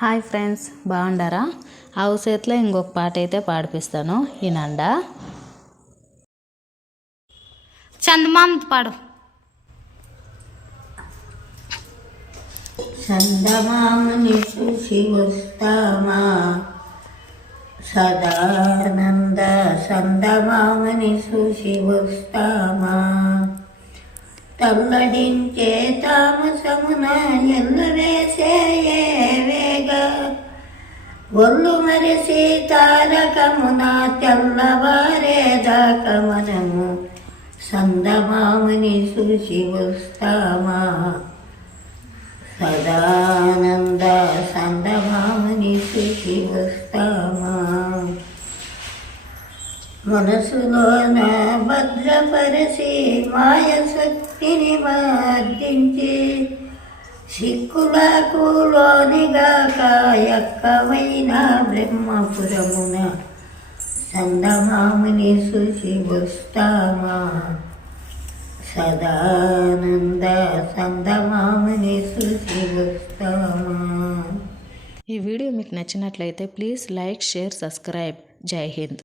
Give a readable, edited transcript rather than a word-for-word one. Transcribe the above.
Hi friends, బాగుండారా? చేతిలో ఇంకొక పాట అయితే పాడిపిస్తాను, ఈనండా. చందమామ పాడు. చందమామని చూసి వస్తామా, సదానంద చందమామని చూసి వస్తామా, తల్లడించే తామసమున ఎల్లు వేసే వేగా, ఒళ్ళు మరిసి తారకమున తెల్లవారేదాకా మనము చందమామని చూసి వస్తామా, సదానంద చందమామని చూసి వస్తామా. మనసులోన భద్రపరచి మాయ శక్తిని మర్దించి, సిక్కులకు లోనిగాక ఎక్కవైన బ్రహ్మపురమున చందమామని చూసి వస్తామా, సదానంద చందమామని చూసి వస్తామా. ఈ వీడియో మీకు నచ్చినట్లయితే ప్లీజ్ లైక్, షేర్, సబ్స్క్రైబ్. జై హింద్.